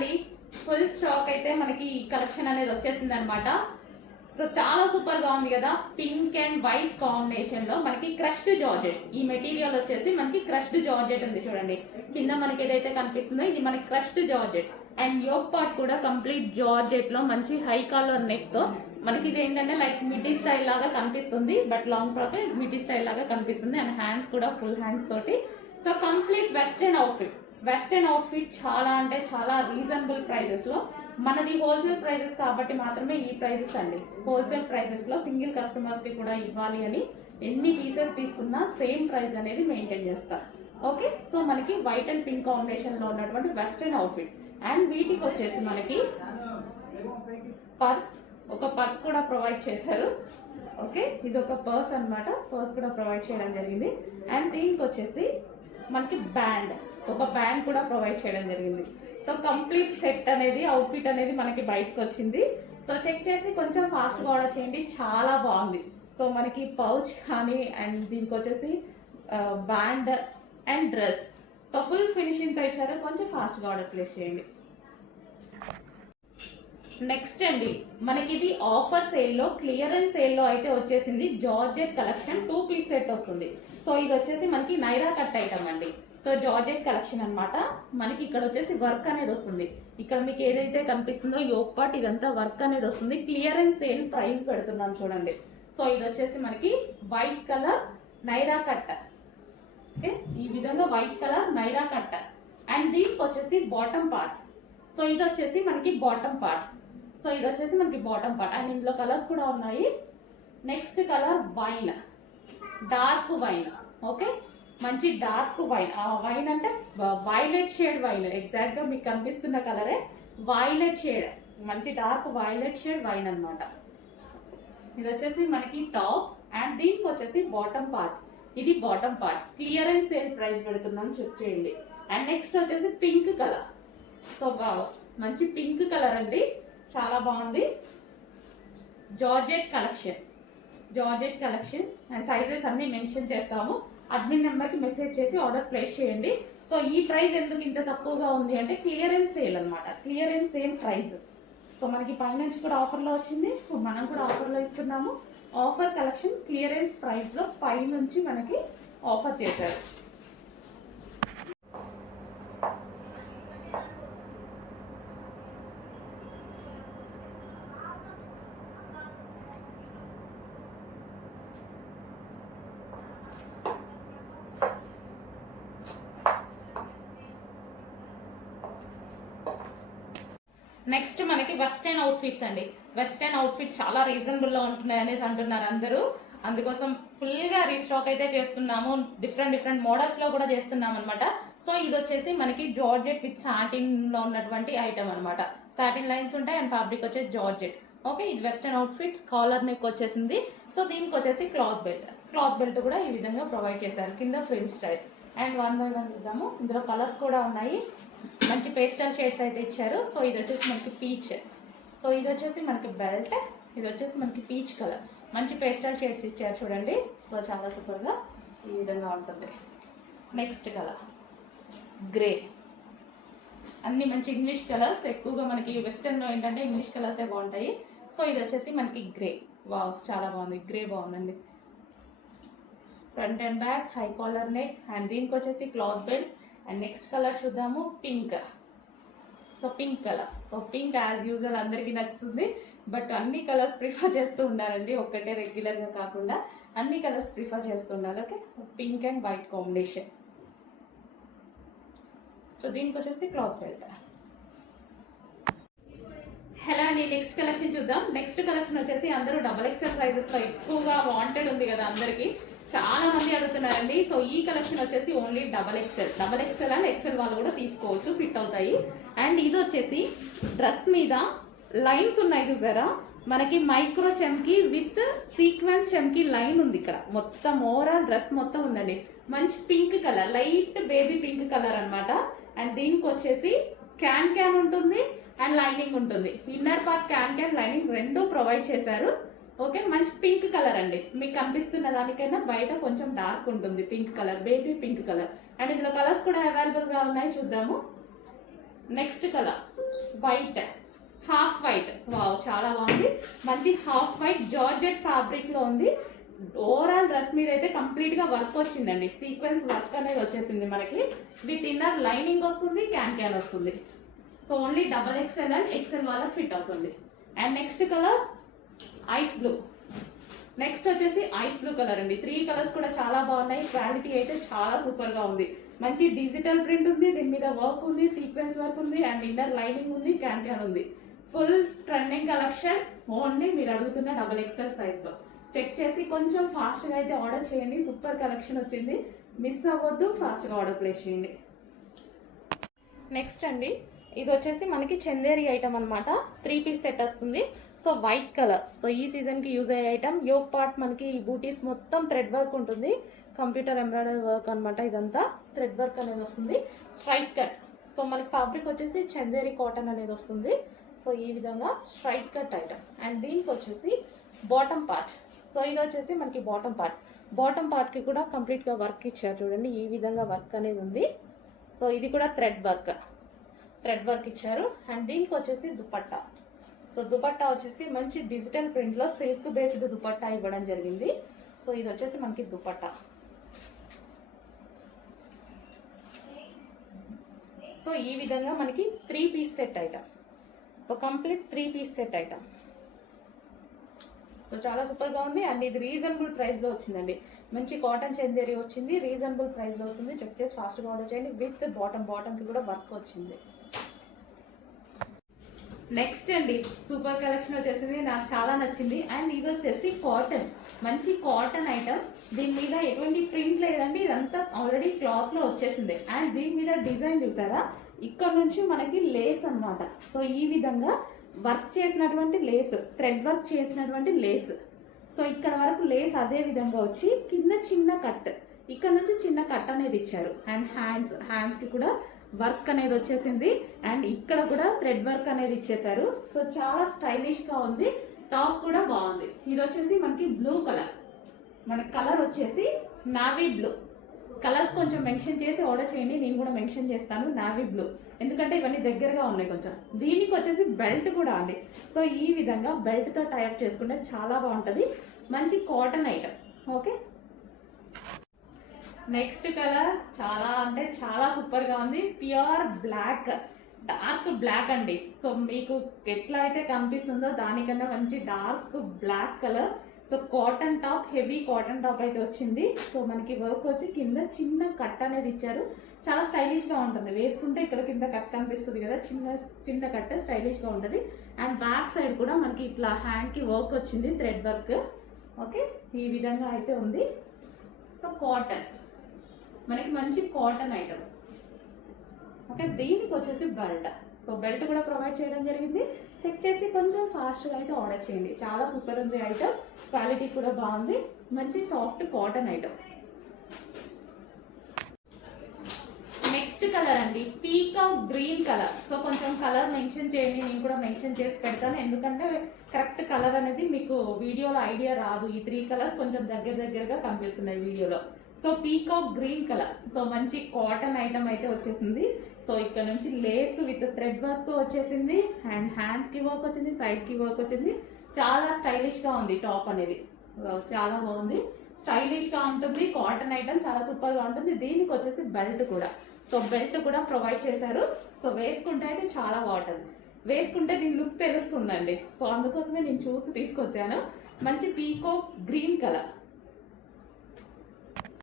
అండి, full stock అయితే మనకి ఈ కలెక్షన్ అనేది వచ్చేసింది అనమాట. సో చాలా సూపర్ గా ఉంది కదా. పింక్ అండ్ వైట్ కాంబినేషన్ లో మనకి క్రష్డ్ జార్జెట్. ఈ మెటీరియల్ వచ్చేసి మనకి క్రష్డ్ జార్జెట్ ఉంది చూడండి. కింద మనకి ఏదైతే కనిపిస్తుందో ఇది మనకి crushed georgette. And yoke part కూడా కంప్లీట్ జార్జెట్ లో మంచి హై కాలర్ నెక్ తో మనకి ఇది ఏంటంటే లైక్ మిడ్డీ స్టైల్ లాగా కనిపిస్తుంది. But long frock middy style లాగా కనిపిస్తుంది. అండ్ హ్యాండ్స్ కూడా ఫుల్ హ్యాండ్స్ తోటి. సో కంప్లీట్ వెస్టర్న్ అవుట్ఫిట్ చాలా అంటే చాలా రీజనబుల్ ప్రైజెస్ లో. మనది హోల్సేల్ ప్రైజెస్ కాబట్టి మాత్రమే ఈ ప్రైజెస్ అండి. హోల్సేల్ ప్రైజెస్ లో సింగిల్ కస్టమర్స్ కి కూడా ఇవ్వాలి అని ఎన్ని పీసెస్ తీసుకున్నా సేమ్ ప్రైస్ అనేది మెయింటైన్ చేస్తారు. ఓకే, సో మనకి వైట్ అండ్ పింక్ కాంబినేషన్ లో ఉన్నటువంటి వెస్టర్న్ అవుట్ఫిట్. అండ్ వీటికి వచ్చేసి మనకి ఒక పర్స్ కూడా ప్రొవైడ్ చేశారు. ఓకే, ఇది ఒక పర్స్ అనమాట. పర్స్ కూడా ప్రొవైడ్ చేయడం జరిగింది. అండ్ దీనికి వచ్చేసి మనకి ఒక బ్యాండ్ కూడా ప్రొవైడ్ చేయడం జరిగింది. సో కంప్లీట్ సెట్ అనేది అవుట్ఫిట్ అనేది మనకి బయటకు వచ్చింది. సో చెక్ చేసి కొంచెం ఫాస్ట్గా ఆర్డర్ చేయండి, చాలా బాగుంది. సో మనకి పౌచ్ కానీ అండ్ దీనికి వచ్చేసి band and dress. So full ఫినిషింగ్తో ఇచ్చారు, కొంచెం ఫాస్ట్గా ఆర్డర్ ప్లేస్ చేయండి. నెక్స్ట్ అండి, మనకి ఇది ఆఫర్ సేల్లో క్లియరెన్స్ సేల్లో అయితే వచ్చేసింది. జార్జెట్ కలెక్షన్ 2 పీస్ సెట్ వస్తుంది. సో ఇది వచ్చేసి మనకి నైరా కట్ ఐటమ్ అండి. సో జార్జెట్ కలెక్షన్ అనమాట. మనకి ఇక్కడ వచ్చేసి వర్క్ అనేది వస్తుంది. ఇక్కడ మీకు ఏదైతే కనిపిస్తుందో యోక్ పార్ట్ ఇదంతా వర్క్ అనేది వస్తుంది. క్లియరెన్స్ సేల్ ప్రైస్ పెడుతున్నాం చూడండి. సో ఇది వచ్చేసి మనకి white colour Naira cut. Okay, ఈ విధంగా white colour Naira cut. And దీనికి వచ్చేసి బాటమ్ పార్ట్. సో ఇది వచ్చేసి మనకి బాటమ్ పార్ట్. అండ్ ఇందులో కలర్స్ కూడా ఉన్నాయి. Next colour wine, dark wine. Okay, మంచి డార్క్ వైన్. వైన్ అంటే వైలెట్ షేడ్ వైన్. ఎగ్జాక్ట్ గా మీకు కనిపిస్తున్న కలరే వైలెట్ షేడ్, మంచి డార్క్ వైలెట్ షేడ్ వైన్ అనమాట. ఇది వచ్చేసి మనకి టాప్. అండ్ దీనికి వచ్చేసి బాటమ్ పార్ట్. ఇది bottom part. Clearance sale price పెడుతున్నాం, చెక్ చేయండి. అండ్ నెక్స్ట్ వచ్చేసి పింక్ కలర్. సో మంచి పింక్ కలర్ అండి, చాలా బాగుంది. జార్జెట్ కలెక్షన్ అండ్ సైజెస్ అన్ని మెన్షన్ చేస్తాము. అడ్మిన్ నెంబర్కి మెసేజ్ చేసి ఆర్డర్ ప్లేస్ చేయండి. సో ఈ ప్రైస్ ఎందుకు ఇంత తక్కువగా ఉంది అంటే క్లియరెన్స్ సేల్ అనమాట. Clearance sale price. సో మనకి పై నుంచి కూడా ఆఫర్లో వచ్చింది. సో మనం కూడా ఆఫర్లో ఇస్తున్నాము. ఆఫర్ కలెక్షన్ క్లియరెన్స్ ప్రైస్లో పై నుంచి మనకి ఆఫర్ చేశారు. నెక్స్ట్ మనకి వెస్టర్న్ అవుట్ఫిట్స్ అండి. వెస్టర్న్ అవుట్ఫిట్స్ చాలా రీజనబుల్లో ఉంటున్నాయి అనేసి అంటున్నారు అందరూ. అందుకోసం ఫుల్గా రీస్టాక్ అయితే చేస్తున్నాము. డిఫరెంట్ మోడల్స్లో కూడా చేస్తున్నాం అనమాట. సో ఇది వచ్చేసి మనకి జార్జెట్ విత్ సాటిన్లో ఉన్నటువంటి ఐటమ్ అనమాట. సాటిన్ లైన్స్ ఉంటాయి అండ్ ఫ్యాబ్రిక్ వచ్చేసి జార్జెట్. ఓకే, ఇది వెస్టర్న్ అవుట్ఫిట్. కాలర్ నెక్ వచ్చేసింది. సో దీనికి వచ్చేసి క్లాత్ బెల్ట్ కూడా ఈ విధంగా ప్రొవైడ్ చేశారు. కింద ఫ్రిల్ స్టైల్. అండ్ 1 by 1 చూద్దాము. ఇందులో కలర్స్ కూడా ఉన్నాయి. మంచి పేస్టల్ షేడ్స్ అయితే ఇచ్చారు. సో ఇది వచ్చేసి మనకి పీచ్. సో ఇది వచ్చేసి మనకి బెల్ట్. ఇది వచ్చేసి మనకి పీచ్ కలర్. మంచి పేస్టల్ షేడ్స్ ఇచ్చారు చూడండి. సో చాలా సూపర్గా ఈ విధంగా ఉంటుంది. Next colour grey. అన్ని మంచి ఇంగ్లీష్ కలర్స్. ఎక్కువగా మనకి వెస్టర్న్లో ఏంటంటే ఇంగ్లీష్ కలర్సే బాగుంటాయి. సో ఇది వచ్చేసి మనకి గ్రే. వావ్, చాలా బాగుంది. గ్రే బాగుందండి. Front and back high collar neck. And దీనికి వచ్చేసి cloth belt. And next colour చూద్దాము, pink. So pink colour. So pink as usual అందరికీ నచ్చుతుంది. బట్ అన్ని కలర్స్ ప్రిఫర్ చేస్తూ ఉండాలండి, ఒక్కటే రెగ్యులర్గా కాకుండా అన్ని కలర్స్ ప్రిఫర్ చేస్తూ ఉండాలి. Okay, pink and white combination. So దీనికి వచ్చేసి క్లాత్ బెల్ట్. హలో అండి, నెక్స్ట్ కలెక్షన్ చూద్దాం. నెక్స్ట్ కలెక్షన్ వచ్చేసి అందరూ XXL సైజెస్లో ఎక్కువగా వాంటెడ్ ఉంది కదా అందరికీ, చాలా మంది అడుగుతున్నారండి. సో ఈ కలెక్షన్ వచ్చేసి ఓన్లీ XXL అండ్ XL వాళ్ళు కూడా తీసుకోవచ్చు, ఫిట్ అవుతాయి. అండ్ ఇది వచ్చేసి డ్రెస్ మీద లైన్స్ ఉన్నాయి చూసారా, మనకి మైక్రో చెమ్కి విత్ సీక్వెన్స్ చెమ్కి లైన్ ఉంది. ఇక్కడ మొత్తం ఓవరాల్ డ్రెస్ మొత్తం ఉందండి. మంచి pink colour, light baby pink colour అనమాట. అండ్ దీనికి వచ్చేసి క్యాన్ ఉంటుంది అండ్ లైనింగ్ ఉంటుంది. ఇన్నర్ పార్ట్ క్యాన్ లైనింగ్ రెండు ప్రొవైడ్ చేశారు. ఓకే, మంచి పింక్ కలర్ అండి. మీకు కనిపిస్తున్న దానికైనా బయట కొంచెం డార్క్ ఉంటుంది pink colour, baby pink colour. And ఇందులో కలర్స్ కూడా అవైలబుల్ గా ఉన్నాయి, చూద్దాము. Next colour white, half white. Wow, చాలా బాగుంది. మంచి హాఫ్ వైట్ జార్జెట్ ఫ్యాబ్రిక్ లో ఉంది. ఓవరాల్ డ్రెస్ మీద అయితే కంప్లీట్ గా వర్క్ వచ్చిందండి. సీక్వెన్స్ వర్క్ అనేది వచ్చేసింది మనకి. విత్ ఇన్నర్ లైనింగ్ వస్తుంది, క్యాన్ వస్తుంది. So only XXL and XL వాళ్ళకి ఫిట్ అవుతుంది. And next colour ice blue. Next వచ్చేసి ఐస్ బ్లూ కలర్ అండి. 3 కలర్స్ కూడా చాలా బాగున్నాయి. క్వాలిటీ అయితే చాలా సూపర్ గా ఉంది. మంచి డిజిటల్ ప్రింట్ ఉంది, దీని మీద వర్క్ ఉంది, సీక్వెన్స్ వర్క్ ఉంది, అండ్ ఇన్నర్ లైనింగ్ ఉంది, క్యాన్ ఉంది. Full trending collection. ఓన్లీ మీరు అడుగుతున్న XXL సైజ్ లో. చెక్ చేసి కొంచెం ఫాస్ట్ గా అయితే ఆర్డర్ చేయండి. సూపర్ కలెక్షన్ వచ్చింది, మిస్ అవ్వద్దు, ఫాస్ట్ గా ఆర్డర్ ప్లేస్ చేయండి. నెక్స్ట్ అండి, ఇది వచ్చేసి మనకి చందేరి ఐటమ్ అనమాట. 3 పీస్ సెట్ వస్తుంది. So white colour. సో ఈ సీజన్ కి యూజ్ అయ్యే ఐటమ్. యోక్ పార్ట్ మనకి ఈ బూటీస్ మొత్తం థ్రెడ్ వర్క్ ఉంటుంది. కంప్యూటర్ ఎంబ్రాయిడరీ వర్క్ అనమాట. ఇదంతా థ్రెడ్ వర్క్ అనేది వస్తుంది. Straight cut. సో మనకి ఫ్యాబ్రిక్ వచ్చేసి చందేరి కాటన్ అనేది వస్తుంది. సో ఈ విధంగా స్ట్రైట్ కట్ ఐటమ్. అండ్ దీనికి వచ్చేసి బాటమ్ పార్ట్. సో ఇది వచ్చేసి మనకి బాటమ్ పార్ట్. బాటమ్ పార్ట్ కి కూడా కంప్లీట్ గా వర్క్ ఇచ్చారు చూడండి. ఈ విధంగా వర్క్ అనేది ఉంది. సో ఇది కూడా థ్రెడ్ వర్క్ ఇచ్చారు. అండ్ దీనికి వచ్చేసి దుపట్టా. సో దుపట్టా వచ్చేసి మంచి డిజిటల్ ప్రింట్ లో సిల్క్ బేస్డ్ దుపట్టా ఇవ్వడం జరిగింది. సో ఇది వచ్చేసి మనకి దుపట్టా. సో ఈ విధంగా మనకి 3 piece set item. So complete 3 piece set item. So చాలా సూపర్ గా ఉంది. అండ్ ఇది రీజనబుల్ ప్రైస్ లో వచ్చిందండి. మంచి కాటన్ చందేరి వచ్చింది, రీజనబుల్ ప్రైస్ లో వస్తుంది. చెక్ చేసి ఫాస్ట్ గా ఆర్డర్ చేయండి. విత్ బాటమ్ కి కూడా వర్క్ వచ్చింది. నెక్స్ట్ అండి, సూపర్ కలెక్షన్ వచ్చేసింది, నాకు చాలా నచ్చింది. అండ్ ఇది వచ్చేసి కాటన్, మంచి కాటన్ ఐటమ్. దీని మీద ఎటువంటి ప్రింట్ లేదండి, ఇదంతా ఆల్రెడీ క్లాత్ లో వచ్చేసింది. అండ్ దీని మీద డిజైన్ చూసారా, ఇక్కడ నుంచి మనకి లేస్ అన్నమాట. సో ఈ విధంగా వర్క్ చేసినటువంటి లేస్, థ్రెడ్ వర్క్ చేసినటువంటి లేస్. సో ఇక్కడ వరకు లేస్ అదే విధంగా వచ్చి కింద చిన్న కట్, ఇక్కడ నుంచి చిన్న కట్ అనేది ఇచ్చారు. అండ్ హ్యాండ్స్ కి కూడా వర్క్ అనేది వచ్చేసింది. అండ్ ఇక్కడ కూడా థ్రెడ్ వర్క్ అనేది ఇచ్చేసారు. సో చాలా స్టైలిష్ గా ఉంది. టాప్ కూడా బాగుంది. ఇది వచ్చేసి మనకి బ్లూ కలర్. మనకి కలర్ వచ్చేసి నావీ బ్లూ. కలర్స్ కొంచెం మెన్షన్ చేసి ఆర్డర్ చేయండి, నేను కూడా మెన్షన్ చేస్తాను నావీ బ్లూ, ఎందుకంటే ఇవన్నీ దగ్గరగా ఉన్నాయి కొంచెం. దీనికి వచ్చేసి బెల్ట్ కూడా అండి. సో ఈ విధంగా బెల్ట్ తో టైప్ చేసుకుంటే చాలా బాగుంటది. మంచి cotton item. Okay, next colour చాలా అంటే చాలా సూపర్ గా ఉంది. ప్యూర్ బ్లాక్, డార్క్ బ్లాక్ అండి. సో మీకు ఎట్లా అయితే కనిపిస్తుందో దానికన్నా మంచి dark black colour. So cotton top, heavy cotton top అయితే వచ్చింది. సో మనకి వర్క్ వచ్చి కింద చిన్న కట్ అనేది ఇచ్చారు. చాలా స్టైలిష్ గా ఉంటుంది. వేసుకుంటే ఇక్కడ కింద కట్ కనిపిస్తుంది కదా, చిన్న కట్ స్టైలిష్ గా ఉంటుంది. అండ్ బ్యాక్ సైడ్ కూడా మనకి ఇట్లా హ్యాండ్ కి వర్క్ వచ్చింది, థ్రెడ్ వర్క్. ఓకే, ఈ విధంగా అయితే ఉంది. సో కాటన్, మనకి మంచి కాటన్ ఐటమ్. ఓకే, దీనికి వచ్చేసి బెల్ట్. సో బెల్ట్ కూడా ప్రొవైడ్ చేయడం జరిగింది. చెక్ చేసి కొంచెం ఫాస్ట్గా అయితే ఆర్డర్ చేయండి. చాలా సూపర్ ఉంది ఐటమ్, క్వాలిటీ కూడా బాగుంది. మంచి soft cotton item. Next colour అండి, పీకాక్ గ్రీన్ కలర్. సో కొంచెం కలర్ మెన్షన్ చేయండి, నేను కూడా మెన్షన్ చేసి పెడతాను, ఎందుకంటే కరెక్ట్ కలర్ అనేది మీకు వీడియోలో ఐడియా రాదు. ఈ 3 కలర్స్ కొంచెం దగ్గరగా కనిపిస్తున్నాయి వీడియోలో. So peacock green colour. So మంచి కాటన్ ఐటమ్ అయితే వచ్చేసింది. సో ఇక్కడ నుంచి లేస్ విత్ థ్రెడ్ వర్క్ వచ్చేసింది. అండ్ హ్యాండ్స్ కి వర్క్ వచ్చింది, సైడ్ కి వర్క్ వచ్చింది. చాలా స్టైలిష్ గా ఉంది టాప్ అనేది. చాలా బాగుంది, స్టైలిష్ గా ఉంటుంది. కాటన్ ఐటమ్ చాలా సూపర్ గా ఉంటుంది. దీనికి వచ్చేసి బెల్ట్ కూడా. సో బెల్ట్ కూడా ప్రొవైడ్ చేశారు. సో వేసుకుంటే అయితే చాలా బాగుంటుంది. వేసుకుంటే దీని లుక్ తెలుస్తుందండి. సో అందుకోసమే నేను చూసి తీసుకొచ్చాను. మంచి పీకాక్ గ్రీన్ కలర్.